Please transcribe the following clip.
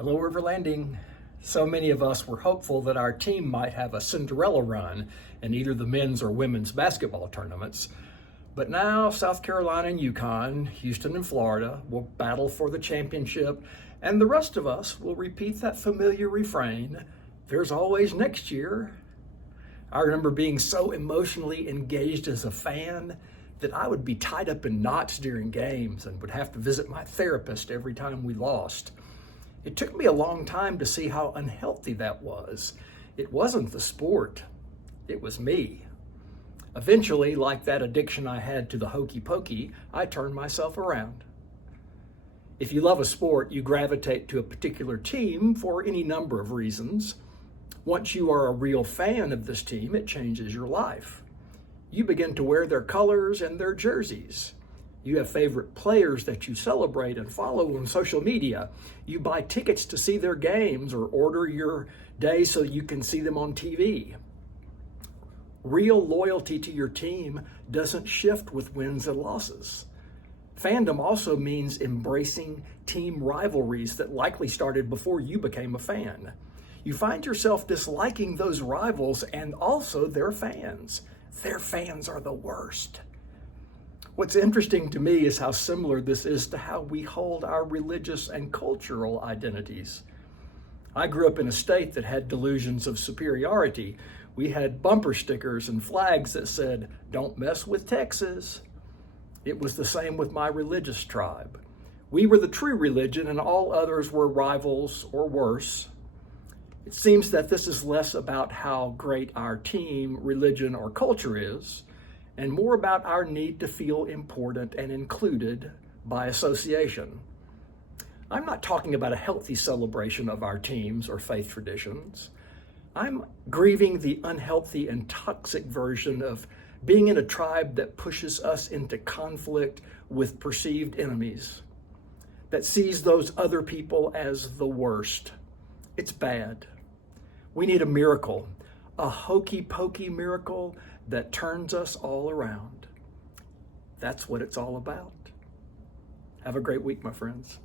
Hello, River Landing. So many of us were hopeful that our team might have a Cinderella run in either the men's or women's basketball tournaments. But now South Carolina and Yukon, Houston and Florida will battle for the championship, and the rest of us will repeat that familiar refrain, "There's always next year." I remember being so emotionally engaged as a fan that I would be tied up in knots during games and would have to visit my therapist every time we lost. It took me a long time to see how unhealthy that was. It wasn't the sport, it was me. Eventually, like that addiction I had to the Hokey Pokey, I turned myself around. If you love a sport, you gravitate to a particular team for any number of reasons. Once you are a real fan of this team, it changes your life. You begin to wear their colors and their jerseys. You have favorite players that you celebrate and follow on social media. You buy tickets to see their games or order your day so you can see them on TV. Real loyalty to your team doesn't shift with wins and losses. Fandom also means embracing team rivalries that likely started before you became a fan. You find yourself disliking those rivals and also their fans. Their fans are the worst. What's interesting to me is how similar this is to how we hold our religious and cultural identities. I grew up in a state that had delusions of superiority. We had bumper stickers and flags that said, "Don't mess with Texas." It was the same with my religious tribe. We were the true religion and all others were rivals or worse. It seems that this is less about how great our team, religion, or culture is, and more about our need to feel important and included by association. I'm not talking about a healthy celebration of our teams or faith traditions. I'm grieving the unhealthy and toxic version of being in a tribe that pushes us into conflict with perceived enemies, that sees those other people as the worst. It's bad. We need a miracle, a hokey pokey miracle that turns us all around. That's what it's all about. Have a great week, my friends.